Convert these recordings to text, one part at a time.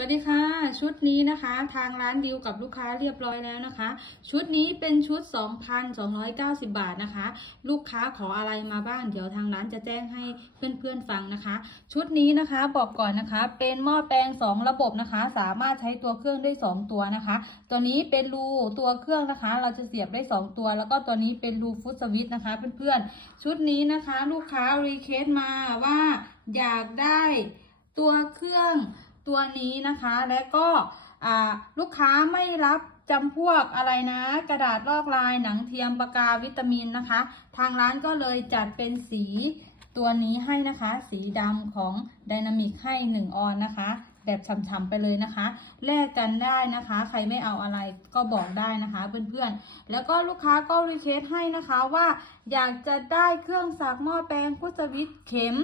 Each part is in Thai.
สวัสดีค่ะ ชุดนี้นะคะทางร้านดิวกับลูกค้าเรียบร้อยแล้วนะคะ ชุดนี้เป็นชุด 2,290 บาทนะคะ ลูกค้าขออะไรมาบ้างเดี๋ยวทางร้านจะแจ้งให้เพื่อนๆฟังนะคะ ชุดนี้นะคะบอกก่อนนะคะ เป็นหม้อแปลง 2 ระบบนะคะ สามารถใช้ตัวเครื่องได้ 2 ตัวนะคะ ตัวนี้เป็นรูตัวเครื่องนะคะ เราจะเสียบได้ 2 ตัว แล้วก็ตัวนี้เป็นรูฟุตสวิตช์นะคะเพื่อนๆชุดนี้นะคะ ลูกค้ารีเควสมาว่าอยากได้ตัวเครื่อง ตัวนี้นะคะ และก็ลูกค้าไม่รับจำพวกอะไรนะ กระดาษลอกลายหนังเทียมปากกาวิตามินนะคะ ทางร้านก็เลยจัดเป็นสีตัวนี้ให้นะคะ สีดำของไดนามิกให้ 1 ออนนะคะ แบบฉ่ำๆไปเลยนะคะแลกกันได้นะคะ ใครไม่เอาอะไรก็บอกได้นะคะเพื่อนๆ แล้วก็ลูกค้าก็รีเควสให้นะคะว่า อยากจะได้เครื่องสักหม้อแปลงพุทธวิทย์เข็ม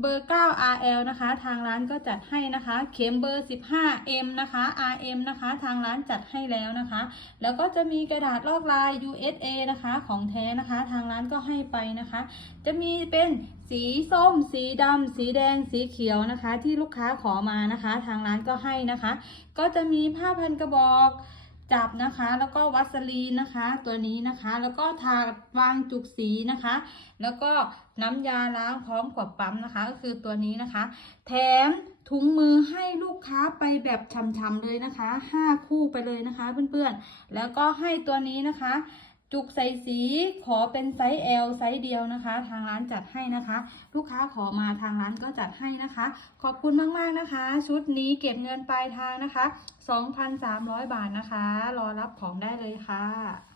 เบอร์ 9 RL นะคะ ทางร้านก็จัดให้นะคะ เข็มเบอร์ 15M นะคะ RM นะคะ ทางร้านจัดให้แล้วนะคะ แล้วก็จะมีกระดาษลอกลาย USA นะคะ ของแท้นะคะ ทางร้านก็ให้ไปนะคะ จะมีเป็นสีส้ม สีดำ สีแดง สีเขียวนะคะ ที่ลูกค้าขอมานะคะ ทางร้านก็ให้นะคะ ก็จะมีผ้าพันกระบอก จับนะคะ แล้วก็วัสลีนนะคะ ตัวนี้นะคะ แล้วก็ทาวางจุกสีนะคะ แล้วก็น้ำยาล้างพร้อมขวดปั๊มนะคะ ก็คือตัวนี้นะคะ แถมถุงมือให้ลูกค้าไปแบบช่ำๆเลยนะคะ 5 คู่ไปเลยนะคะเพื่อนๆ แล้วก็ให้ตัวนี้นะคะ จุกใส่สีขอเป็นไซส์ L ไซส์เดียวนะคะ ทางร้านจัดให้นะคะ ลูกค้าขอมาทางร้านก็จัดให้นะคะ ขอบคุณมากๆนะคะ ชุดนี้เก็บเงินปลายทางนะคะ 2,300 บาทนะคะ รอรับของได้เลยค่ะ